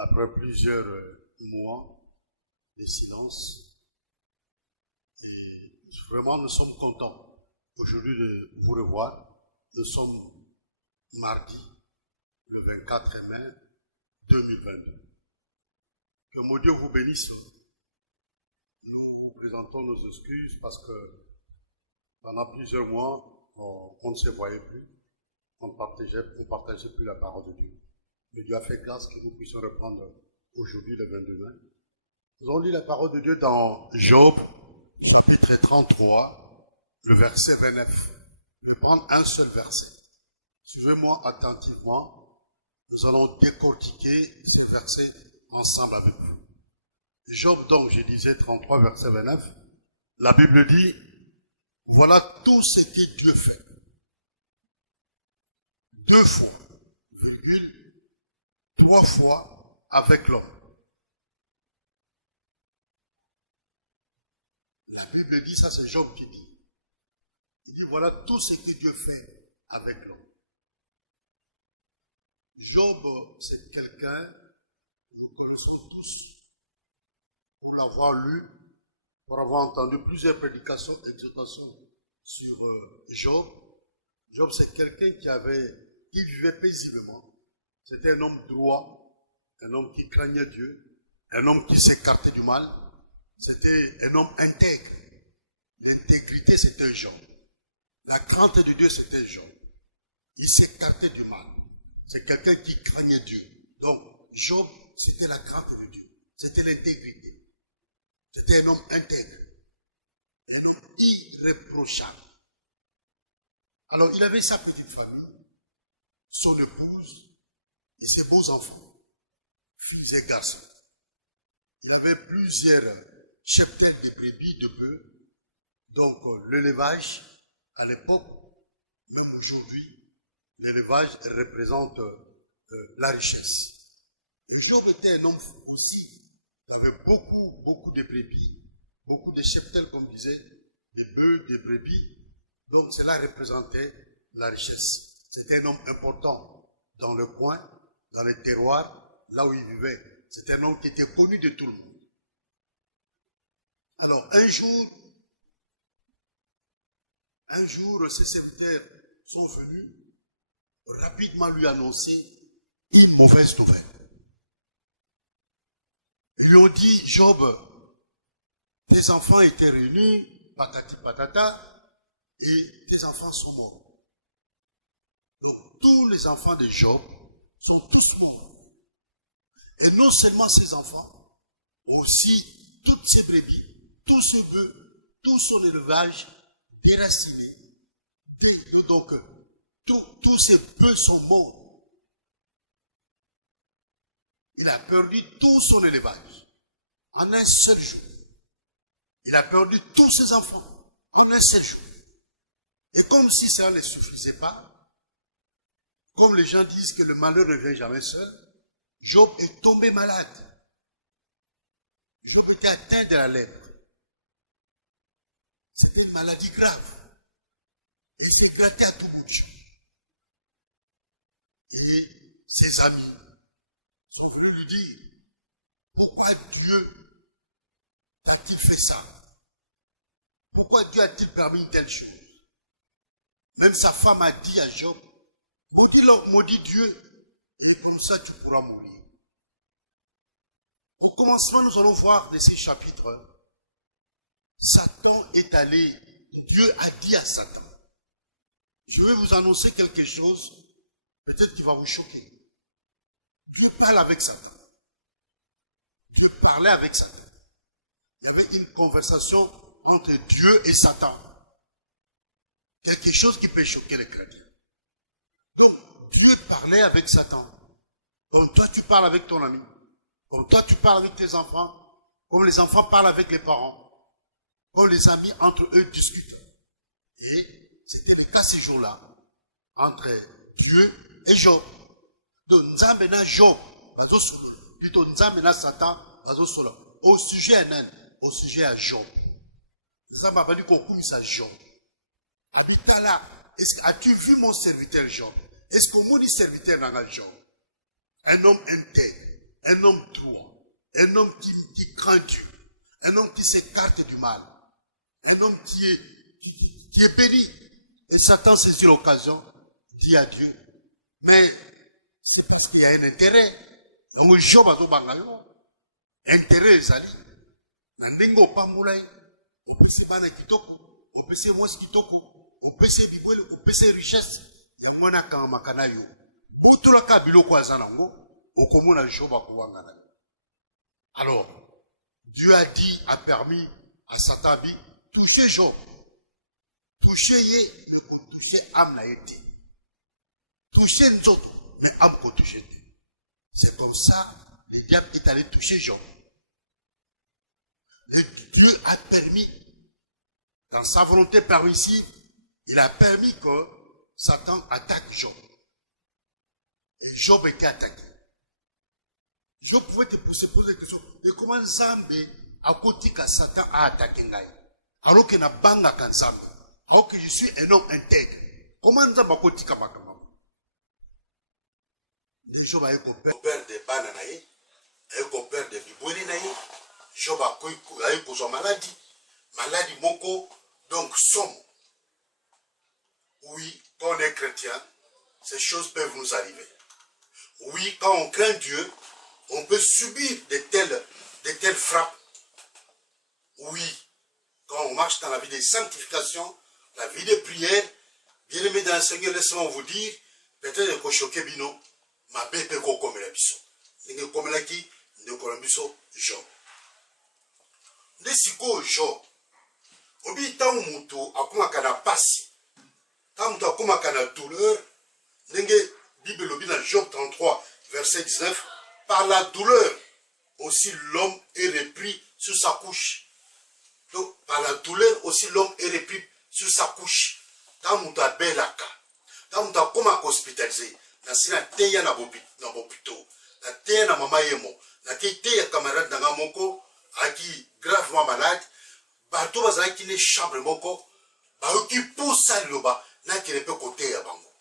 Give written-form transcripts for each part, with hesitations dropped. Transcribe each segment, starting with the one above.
après plusieurs mois de silence. Et vraiment, nous sommes contents aujourd'hui de vous revoir. Nous sommes mardi, le 24 mai 2022. Que mon Dieu vous bénisse. Nous vous présentons nos excuses parce que pendant plusieurs mois, on ne se voyait plus. On ne partageait plus la parole de Dieu. Mais Dieu a fait grâce que nous puissions reprendre aujourd'hui le 22 mai. Nous allons lire la parole de Dieu dans Job, chapitre 33, le verset 29. Je vais prendre un seul verset. Suivez-moi attentivement. Nous allons décortiquer ces versets ensemble avec vous. Job, donc, je disais 33, verset 29. La Bible dit, voilà tout ce que Dieu fait. 2 fois, virgule, 3 fois avec l'homme. La Bible dit, ça c'est Job qui dit. Il dit, voilà tout ce que Dieu fait avec l'homme. Job, c'est quelqu'un que nous connaissons tous, pour l'avoir lu, pour avoir entendu plusieurs prédications, exhortations sur Job. Job, c'est quelqu'un qui vivait paisiblement. C'était un homme droit, un homme qui craignait Dieu, un homme qui s'écartait du mal. C'était un homme intègre. L'intégrité, c'était Job. La crainte de Dieu, c'était Job. Il s'écartait du mal. C'est quelqu'un qui craignait Dieu. Donc, Job, c'était la crainte de Dieu. C'était l'intégrité. C'était un homme intègre. Un homme irréprochable. Alors, il avait sa petite famille, son épouse et ses beaux enfants, fils et garçons. Il avait plusieurs cheptels de brebis, de bœufs. Donc, l'élevage, à l'époque, même aujourd'hui, l'élevage représente la richesse. Et Job était un homme aussi. Il avait beaucoup de brebis, beaucoup de cheptels, comme disait, des bœufs, des brebis. Donc, cela représentait la richesse. C'était un homme important dans le coin, dans les terroirs, là où il vivait. C'était un homme qui était connu de tout le monde. Alors, un jour, ces serviteurs sont venus rapidement lui annoncer une mauvaise nouvelle. Ils lui ont dit, Job, tes enfants étaient réunis, patati patata, et tes enfants sont morts. Donc, tous les enfants de Job sont tous morts. Et non seulement ces enfants, mais aussi toutes ces brebis, tous ces bœufs, tout son élevage déraciné. Donc, tous ces bœufs sont morts. Il a perdu tout son élevage en un seul jour. Il a perdu tous ses enfants en un seul jour. Et comme si ça ne suffisait pas, comme les gens disent que le malheur ne vient jamais seul, Job est tombé malade. Job était atteint de la lèpre. C'était une maladie grave. Et il s'est gratté à tout bout de champ. Et ses amis sont venus lui dire, pourquoi Dieu t'a-t-il fait ça? Pourquoi Dieu a-t-il permis une telle chose? Même sa femme a dit à Job, maudit Dieu, et comme ça tu pourras mourir. Au commencement, nous allons voir de ces chapitres, Satan est allé, Dieu a dit à Satan, je vais vous annoncer quelque chose, peut-être qui va vous choquer. Dieu parle avec Satan. Dieu parlait avec Satan. Il y avait une conversation entre Dieu et Satan. Quelque chose qui peut choquer les chrétiens. Donc, Dieu parlait avec Satan. Comme toi, tu parles avec ton ami. Comme toi, tu parles avec tes enfants. Comme les enfants parlent avec les parents. Comme les amis entre eux discutent. Et c'était le cas ces jours-là. Entre Dieu et Job. Donc, nous amenons Job. Plutôt, nous amenons Satan. Au sujet à Nan. Au sujet à Job. Nous avons dit qu'on coupe à Job. Habita là. As-tu vu mon serviteur Job? Est-ce que mon serviteur n'a pas Job? Un homme intègre, un homme droit, un homme qui craint Dieu, un homme qui s'écarte du mal, un homme qui est béni. Et Satan saisit l'occasion, dit à Dieu, mais c'est parce qu'il y a un intérêt. Donc Job a intérêt ezali. Nandengo pamulai, opese bana kitoko, opese mwasi kitoko, opese bibwele, opese richesse. Ya mwana kama makanayo. Butula ka biloko azanango, okomona Job akubangana. Alors, Dieu a permis à Satan de toucher Job. Toucher yé, mais toucher âme na été. Toucher nous autres, mais âme qu'on touche. C'est comme ça, le diable est allé toucher Job. Dieu a permis, dans sa volonté permissive, il a permis que Satan attaque Job. Et Job était attaqué. Job pouvait te poser des questions. Et comment Zambé, à côté que Satan a attaqué Ngaï? Alors qu'il n'a pas de Zambé. Alors que je suis un homme intègre. Comment Zambé a côté que Bakama? Job a eu peur de Bananaï, a eu peur de Bibouelinaï. Job a eu une maladie. Maladie moko, donc somme. Oui, quand on est chrétien, ces choses peuvent nous arriver. Oui, quand on craint Dieu, on peut subir de telles frappes. Oui, quand on marche dans la vie de sanctification, la vie de prière, bien aimé dans le Seigneur, laissez-moi vous dire, peut-être que choqué bino, ma bête peut comme la biso. N'est comme la qui, ne comme la biso, Job. Ne siko Job. Obi ta umuto akuma kana pasi. Ta umuto akuma kana douleur. N'est Bible lobi dans Job 33, verset 19. Par la douleur, aussi l'homme est repris sur sa couche. Donc, par la douleur, aussi l'homme est repris sur sa couche. Tant muta belaka. Tant muta koma hospitalisé. Na sina teya na bopito. Na teya na mama yemo. Na teya camarade na moko aki gravement malade. Bato bazala ki ne chambre moko. Ba ki poussa loba na ki ne peut côté ya bango.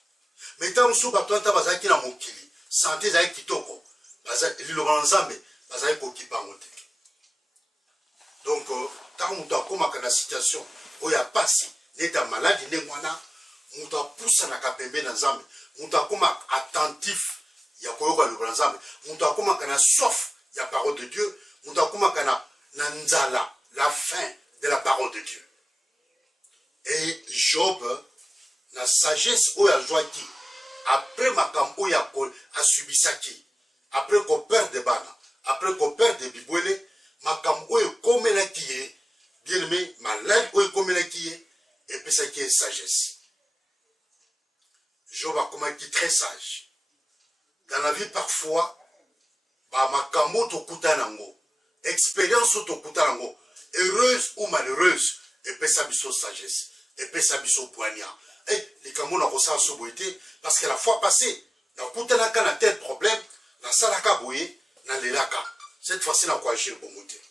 Mais tant sou bato anta bazala ki na mokili. Santé za kitoko. Donc, tant que tu as une situation où il y a pas si, tu es malade, tu es poussé à la pembe dans Zambie, tu es attentif, il y a quoi le Zambie, tu as soif, il y a la parole de Dieu, tu as la fin de la parole de Dieu. Et Job, la sagesse où il a joué qui, après ma camp où il a subi ça qui, après qu'on perd des bana, après qu'on perd des bibouélés, ma cam oye comme la qui est, bien aimé, ma lèvre oye comme la qui est, et puis ça qui est sagesse. Job a comme qui est très sage. Dans la vie parfois, bah ma camo to kutanango, expérience to kutanango, heureuse ou malheureuse, et puis ça biso sagesse, et puis ça biso poignard. Et les camo n'a pas ça en sobriété, parce que la fois passée, dans kutanaka n'a tel problème. Na salaka boye, na lelaka. Cette fois-ci, na quoi agir bon côté.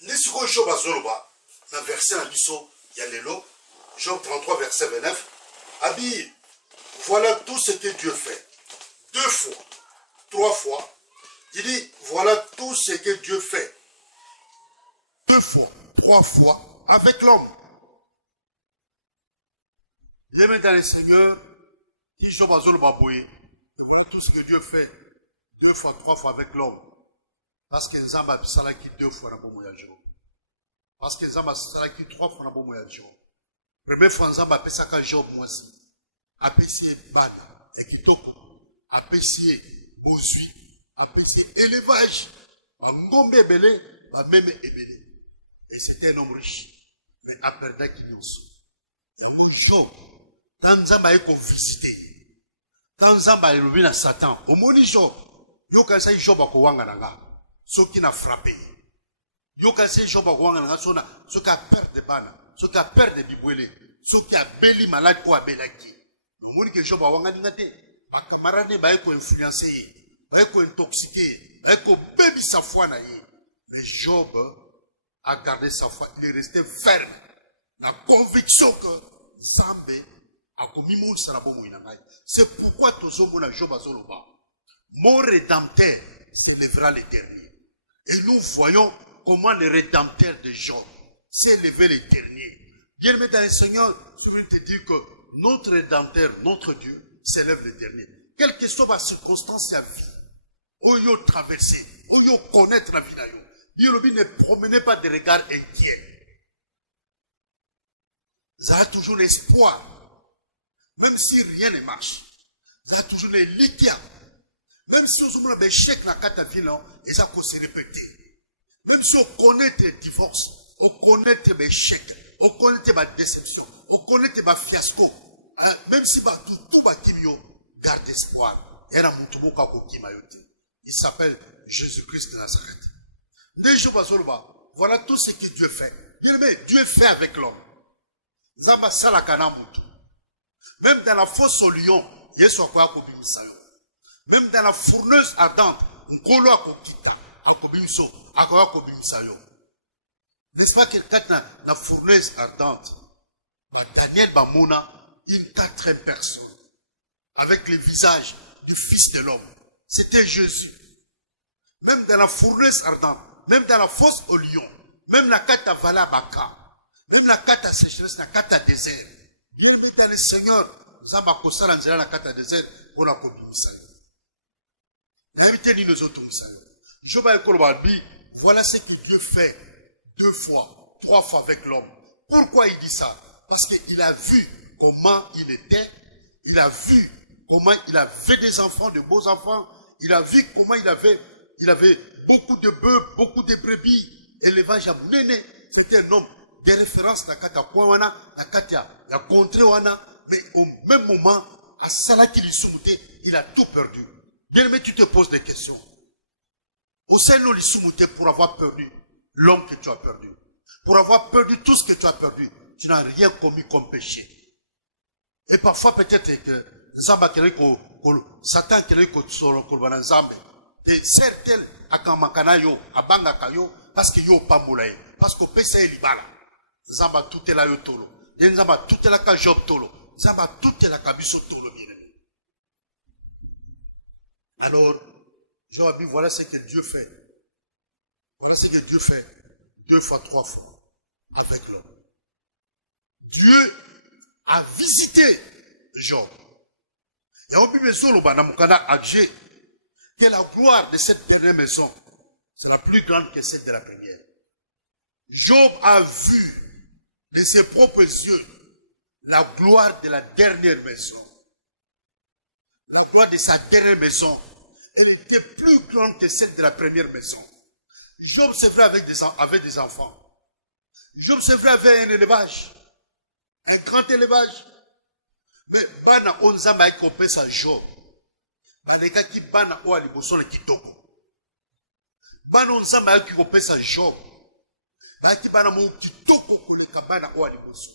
Nesiko Job azoloba, na verset na biso, ya lelo, Job 33, verset 29. Abi, voilà tout ce que Dieu fait. 2 fois, 3 fois. Il dit, voilà tout ce que Dieu fait. 2 fois, 3 fois, avec l'homme. Il est dans le Seigneur, dit Job azoloba boye. Voilà tout ce que Dieu fait 2 fois, 3 fois avec l'homme. Parce que Zamba a salaki 2 fois dans le voyage. Parce que Zamba a salaki 3 fois dans le voyage. Première fois, Zamba a salaki Job moisi. A payé bada, et kitoko. A payé bozui. A payé élevage. A ngombe belé, a même ébélé. Et c'était un homme riche. Mais a perdu qui nous. Il y a un Job. Dans Zamba a visité. Dans Zamba, il y a Satan. Au moni Job, yo kan say Job ko wanga nanga. So qui n'a frappé. Yo kan say Job ko wanga nanga so ka perdre de bana, so ka perdre de bibwele, so qui a beli malade ou a belaki. Au moni que Job wanga ngate, ba camarade ba ko influencer, ba ko intoxiquer, ba ko bébi sa foi na yi. Mais Job a gardé sa foi, il est resté ferme. La conviction que Zambé c'est pourquoi Job Azoloba, mon rédempteur, s'élèvera le dernier. Et nous voyons comment le rédempteur de Job s'est élevé le dernier. Bien-aimé dans le Seigneur, je veux te dire que notre rédempteur, notre Dieu, s'élève le dernier. Quelle que soit la circonstance de la vie, où il traverser, où il connaître la vie, ne promenez pas de regard inquiet. Vous avez toujours l'espoir. Même si rien ne marche, vous avez toujours les liquides. Même si vous avez un échec dans la vie, et ça peut se répéter. Même si on connaît des divorces, on connaît des échecs, on connaît des déceptions, on connaît des fiascos. Même si tout va garde espoir. Il s'appelle Jésus-Christ de Nazareth. Voilà tout ce que Dieu fait. Dieu fait avec l'homme. Même dans la fosse au lion, même dans la fourneuse ardente, n'est-ce pas que dans la fourneuse ardente, Daniel Bamona, une 4 personnes, avec le visage du Fils de l'homme. C'était Jésus. Même dans la fourneuse ardente, même dans la fosse au lion, même la carte à Valabaka, même la carte à sécheresse, la carte à désert. Bien aimé dans le Seigneur, nous avons posé la carte à désert pour la copie Moussaya. Voilà ce que Dieu fait 2 fois, 3 fois avec l'homme. Pourquoi il dit ça? Parce qu'il a vu comment il était, il a vu comment il avait des enfants, de beaux enfants, il a vu comment il avait beaucoup de bœufs, beaucoup de brebis, élevage à Néné. C'était un homme de référence dans la Kouawana, la contrée Wana, mais au même moment, à Salah qu'il il a tout perdu. Bien aimé, tu te poses des questions. Au sein de l'Issoumouté, pour avoir perdu l'homme que tu as perdu, pour avoir perdu tout ce que tu as perdu, tu n'as rien commis comme péché. Et parfois, peut-être que Satan qui et certains akamakanayo abangakayo parce que yo pas moulay parce que pesa elibala zamba tout est là yo tolo zamba tout est là ka job tolo zamba tout est là ka biso tolo bien. Alors Job, voilà ce que Dieu fait. Voilà ce que Dieu fait 2 fois, 3 fois avec l'homme. Dieu a visité Job. Et on peut que la gloire de cette dernière maison sera plus grande que celle de la première. Job a vu de ses propres yeux la gloire de la dernière maison. La gloire de sa dernière maison, elle était plus grande que celle de la première maison. Job c'est vrai avec des enfants. Job c'est vrai avec un élevage. Un grand élevage. Mais pas na onzamba ekopé sa Job. Baleka ki bana o aliboso le kitoko. Bana onzamba ekopé sa Job. Ba ki bana mo kitoko koleka bana o aliboso.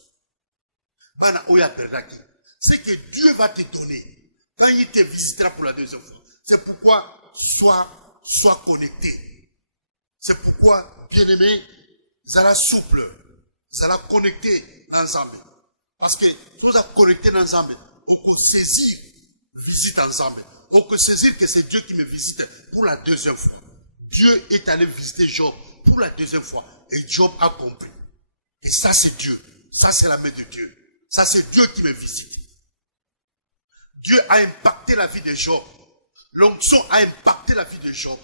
Bana o ya peraki. C'est que Dieu va te donner quand il te visitera pour la deuxième fois. C'est pourquoi sois connecté. C'est pourquoi, bien-aimé, zala souple, zala connecté ensemble. Parce que nous avons connecté ensemble, on peut saisir, visite ensemble. On peut saisir que c'est Dieu qui me visite pour la deuxième fois. Dieu est allé visiter Job pour la deuxième fois. Et Job a compris. Et ça c'est Dieu. Ça c'est la main de Dieu. Ça c'est Dieu qui me visite. Dieu a impacté la vie de Job. L'onction a impacté la vie de Job.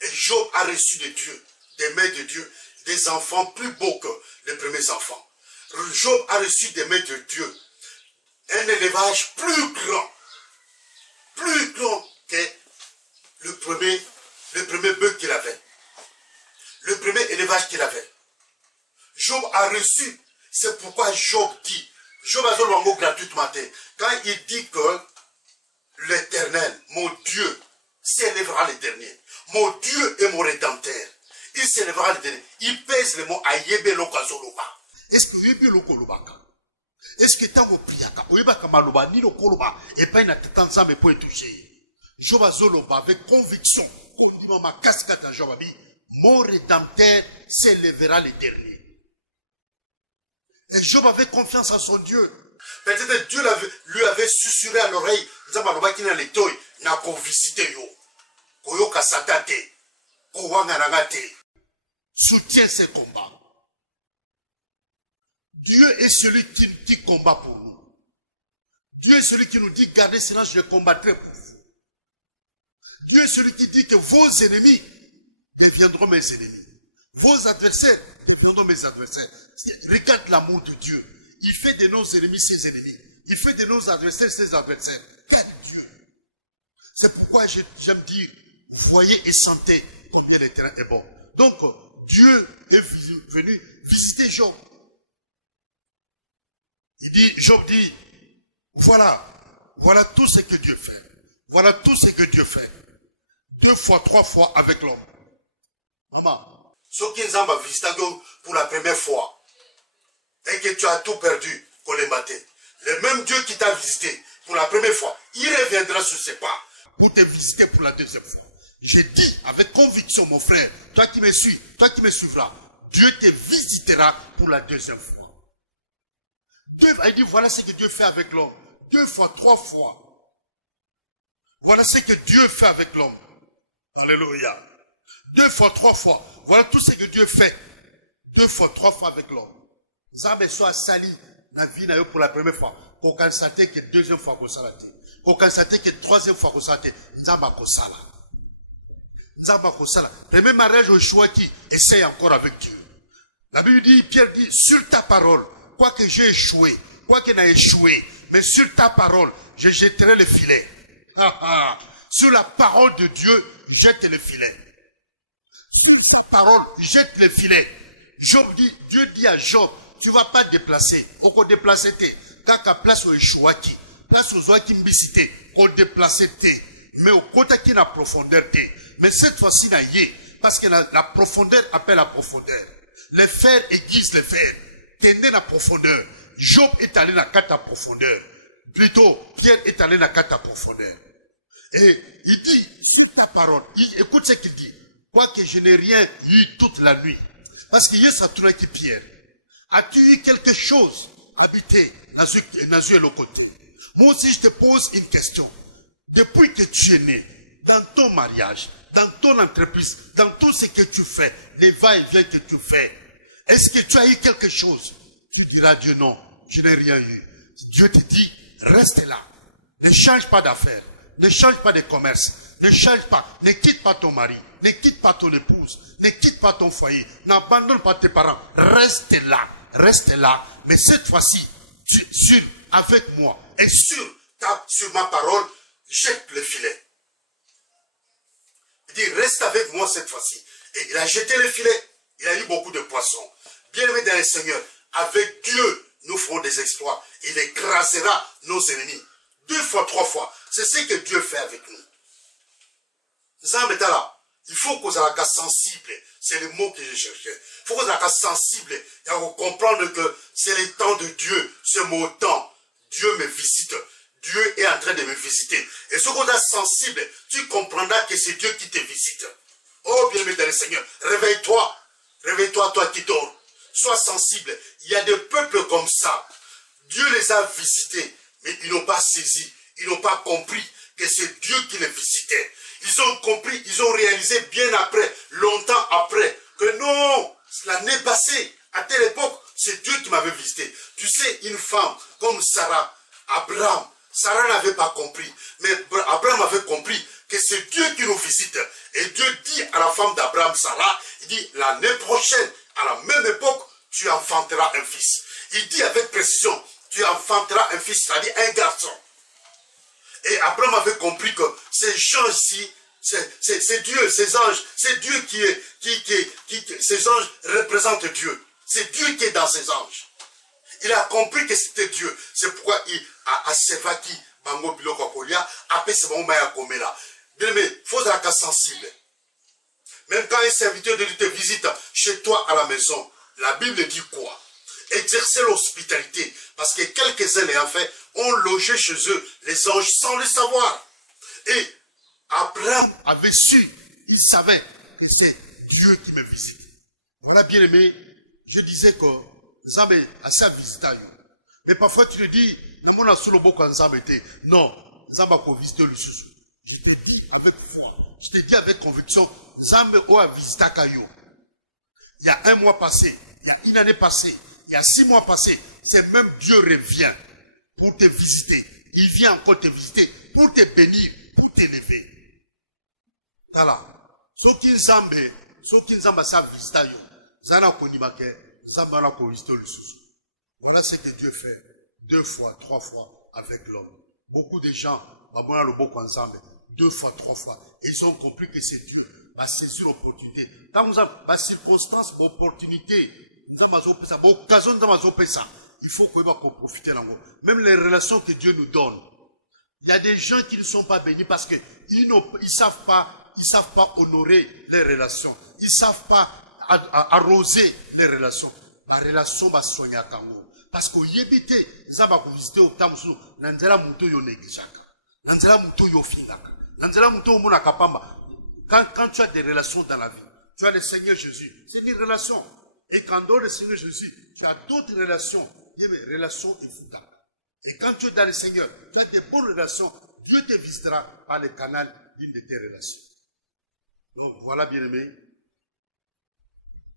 Et Job a reçu de Dieu, des mains de Dieu, des enfants plus beaux que les premiers enfants. Job a reçu des mains de Dieu un élevage plus grand que le premier bœuf qu'il avait. Le premier élevage qu'il avait. Job a reçu, c'est pourquoi Job dit, Job a donné un mot gratuitement, quand il dit que l'Éternel, mon Dieu, s'élèvera le dernier. Mon Dieu est mon rédempteur. Il s'élèvera le dernier. Il pèse le mot Ayebe Lokazoloba. Est-ce que Yebe Lokolobaka? Est-ce que tant que priaka, Oyebaka Maloba, ni Lokoloba, et pas une tête ensemble pour toucher. Job Zoloba avec conviction, comme dit ma cascade à Job, mon rédempteur s'élèvera le dernier. Et Job avait confiance en son Dieu. Peut-être Dieu lui avait susurré à l'oreille, Zamaloba qui n'a les toys, n'a pas visité yo. Koyoka satate. Soutiens ces combats. Dieu est celui qui combat pour nous. Dieu est celui qui nous dit, gardez silence, je combattrai pour vous. Dieu est celui qui dit que vos ennemis deviendront mes ennemis. Vos adversaires deviendront mes adversaires. Regarde l'amour de Dieu. Il fait de nos ennemis ses ennemis. Il fait de nos adversaires ses adversaires. Quel Dieu! C'est pourquoi j'aime dire, voyez et sentez combien le terrain est bon. Donc, Dieu est venu visiter Job. Job dit, voilà tout ce que Dieu fait. Voilà tout ce que Dieu fait. 2 fois, 3 fois avec l'homme. Maman, ceux qui nous ont visité pour la première fois, et que tu as tout perdu pour les mater, le même Dieu qui t'a visité pour la première fois, il reviendra sur ses pas pour te visiter pour la deuxième fois. Je dis avec conviction, mon frère, toi qui me suis, toi qui me suivras, Dieu te visitera pour la deuxième fois. Dieu a dit, voilà ce que Dieu fait avec l'homme. 2 fois, 3 fois. Voilà ce que Dieu fait avec l'homme. Alléluia. 2 fois, 3 fois. Voilà tout ce que Dieu fait. 2 fois, 3 fois avec l'homme. Zambe soit sali la vie pour la première fois. Qu'on constate que 2e fois qu'on s'arrête. Qu'on constate que 3e fois qu'on s'arrête. Zamba kosala. Zamba kosala. Le même mariage au choix qui essaye encore avec Dieu. La Bible dit, Pierre dit, sur ta parole, quoi que j'ai échoué, quoi qu'il n'a échoué, mais sur ta parole, je jetterai le filet. Sur la parole de Dieu, jette le filet. Sur sa parole, jette le filet. Dieu dit à Job, tu ne vas pas déplacer. On va déplacer. Quand tu place au échouaki, place au zoaki mbisité, on déplace. Mais au côté qui n'a profondeur. Mais cette fois-ci, parce que la profondeur appelle la profondeur. Les fers aiguisent les fers. Tenez la profondeur. Job est allé dans la profondeur. Plutôt, Pierre est allé dans la profondeur. Et il dit, sur ta parole, écoute ce qu'il dit. Quoique je n'ai rien eu toute la nuit. Parce qu'il y a sa tournée qui Pierre. As-tu eu quelque chose habité dans le côté? Moi aussi, je te pose une question. Depuis que tu es né, dans ton mariage, dans ton entreprise, dans tout ce que tu fais, les va-et-vient que tu fais, est-ce que tu as eu quelque chose? Tu diras Dieu non, je n'ai rien eu. Dieu te dit, reste là. Ne change pas d'affaires. Ne change pas de commerce. Ne change pas. Ne quitte pas ton mari. Ne quitte pas ton épouse. Ne quitte pas ton foyer. N'abandonne pas tes parents. Reste là. Reste là. Mais cette fois-ci, avec moi et sur ma parole, jette le filet. Il dit, reste avec moi cette fois-ci. Et il a jeté le filet. Il a eu beaucoup de poissons. Bien-aimés dans le Seigneur, avec Dieu, nous ferons des exploits. Il écrasera nos ennemis. 2 fois, 3 fois. C'est ce que Dieu fait avec nous. Il faut qu'on soit sensible. C'est le mot que je cherchais. Il faut qu'on soit sensible et comprendre que c'est le temps de Dieu. Ce mot temps. Dieu me visite. Dieu est en train de me visiter. Et ce qu'on est sensible, tu comprendras que c'est Dieu qui te visite. Oh, bien-aimé dans le Seigneur, réveille-toi. Réveille-toi, toi qui dors. Sois sensible. Il y a des peuples comme ça. Dieu les a visités, mais ils n'ont pas saisi. Ils n'ont pas compris que c'est Dieu qui les visitait. Ils ont compris, ils ont réalisé bien après, longtemps après, que non, l'année passée, à telle époque, c'est Dieu qui m'avait visité. Tu sais, une femme comme Sarah, Abraham, Sarah n'avait pas compris, mais Abraham avait compris que c'est Dieu qui nous visite. Et Dieu dit à la femme d'Abraham, Sarah, il dit, l'année prochaine, à la même époque, tu enfanteras un fils. Il dit avec précision, tu enfanteras un fils, c'est-à-dire un garçon. Et Abraham avait compris que ces gens-ci, c'est Dieu, ces anges, c'est Dieu ces anges représentent Dieu. C'est Dieu qui est dans ces anges. Il a compris que c'était Dieu. C'est pourquoi il a Sevaki, Bango Biloko Kolia, appelé ce moment à Komela. Bien, mais il faut être sensible. Même quand un serviteur de Dieu te visite chez toi à la maison, la Bible dit quoi? Exercer l'hospitalité. Parce que quelques-uns l'ayant fait, ont logé chez eux les anges sans le savoir. Et Abraham avait su, il savait que c'est Dieu qui me visite. Voilà, bien aimé, je disais que Nzambe a sa visite. Mais parfois tu te dis, non, Nzambe a visité le sous. Je te dis avec foi, je te dis avec conviction, Zambe o a visité Kayo. Il y a un mois passé, il y a une année passée, il y a 6 mois passés, c'est même Dieu revient pour te visiter. Il vient encore te visiter pour te bénir, pour t'élever. Voilà. Ce qui Nzamba sa visita yo, Zana konimake, Nzamba na ko visiter le sous. Voilà ce que Dieu fait 2 fois, 3 fois avec l'homme. Beaucoup de gens, babona le beaucoup ensemble, 2 fois, 3 fois, et ils ont compris que c'est Dieu. Va saisir l'opportunité. Quand vous avez la circonstance, opportunité, occasion de ça, il faut qu'on profite. Même les relations que Dieu nous donne. Il y a des gens qui ne sont pas bénis parce qu'ils ne savent pas honorer les relations. Ils ne savent pas arroser les relations. La relation va soigner à Tango. Parce que yébité, ça va visiter au temps où Nanzela Mouto yo negijaka. Nanzela Mouto yo finaka. Nanzela Mouto mona kapamba. Quand tu as des relations dans la vie, tu as le Seigneur Jésus, c'est des relations. Et quand dans le Seigneur Jésus, tu as d'autres relations, il y a des relations efficaces. Et quand tu es dans le Seigneur, tu as des bonnes relations, Dieu te visitera par le canal d'une de tes relations. Donc voilà, bien-aimés.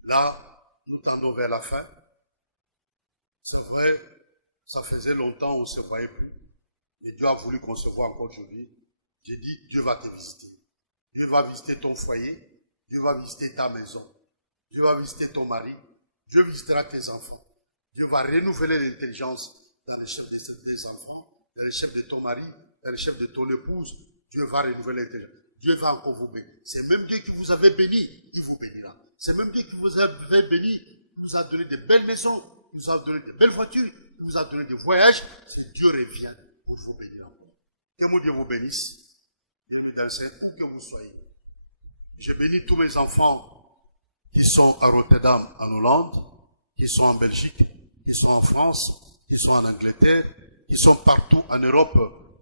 Là, nous tendons vers la fin. C'est vrai, ça faisait longtemps qu'on ne se voyait plus. Mais Dieu a voulu qu'on se voit encore aujourd'hui. J'ai dit, Dieu va te visiter. Dieu va visiter ton foyer, Dieu va visiter ta maison, Dieu va visiter ton mari, Dieu visitera tes enfants. Dieu va renouveler l'intelligence dans les chefs des enfants, dans les chefs de ton mari, dans les chefs de ton épouse. Dieu va renouveler l'intelligence. Dieu va encore vous bénir. C'est même Dieu qui vous avait béni, il vous bénira. C'est même Dieu qui vous avait béni, il vous a donné de belles maisons, il vous a donné de belles voitures, il vous a donné des voyages. C'est Dieu revient pour vous bénir encore. Que mon Dieu vous bénisse. Dans le Seigneur, où que vous soyez. Je bénis tous mes enfants qui sont à Rotterdam, en Hollande, qui sont en Belgique, qui sont en France, qui sont en Angleterre, qui sont partout en Europe,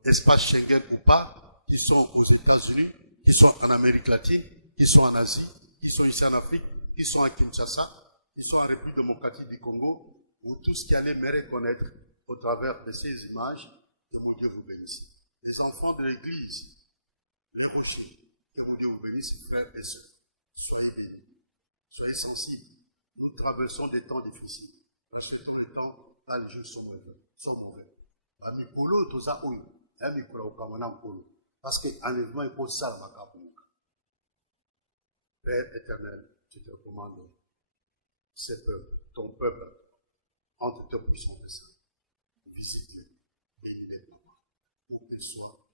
espace Schengen ou pas, qui sont aux États-Unis, qui sont en Amérique latine, qui sont en Asie, qui sont ici en Afrique, qui sont à Kinshasa, qui sont en République démocratique du Congo, pour tous qui allaient me reconnaître au travers de ces images, que mon Dieu vous bénisse. Les enfants de l'Église, les rochers, que mon Dieu vous bénisse, frères et sœurs. Soyez bénis, soyez sensibles. Nous traversons des temps difficiles. Parce que dans les temps, là, les jeux sont mauvais. Parce que enlèvement est pour ça, Père éternel, tu te recommandes ces peuples, ton peuple, entre tes puissants desseins. Visite-les, bénis-les, papa, pour qu'ils soient,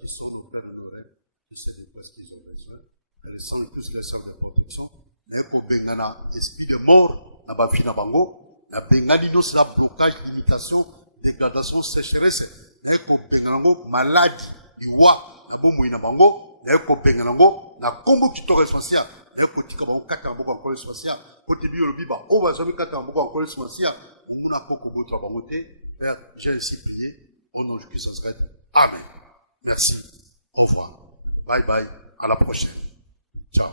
qu'ils sont au plein de rêve. Tu sais de quoi qu'ils ont besoin. Que les sangs, tous les sangs de protection. Mais qu'on bengana, esprit de mort, n'a pas fini à bango. N'a bengani nos la blocage, limitation, dégradation, sécheresse. N'a qu'on bengana, maladie, iwa, n'a pas mouina bango. N'a qu'on bengana, n'a combo qui t'aurait spatial. N'a qu'on tika bango, kaka bango en colère spatial. Pour te dire le biba, oh, va jamais kaka bango en colère spatial. On n'a pas qu'on votre bangoté. Père, j'ai ainsi prié. Au nom de Jésus Christ. Amen. Merci. Au revoir. Bye bye, à la prochaine. Ciao.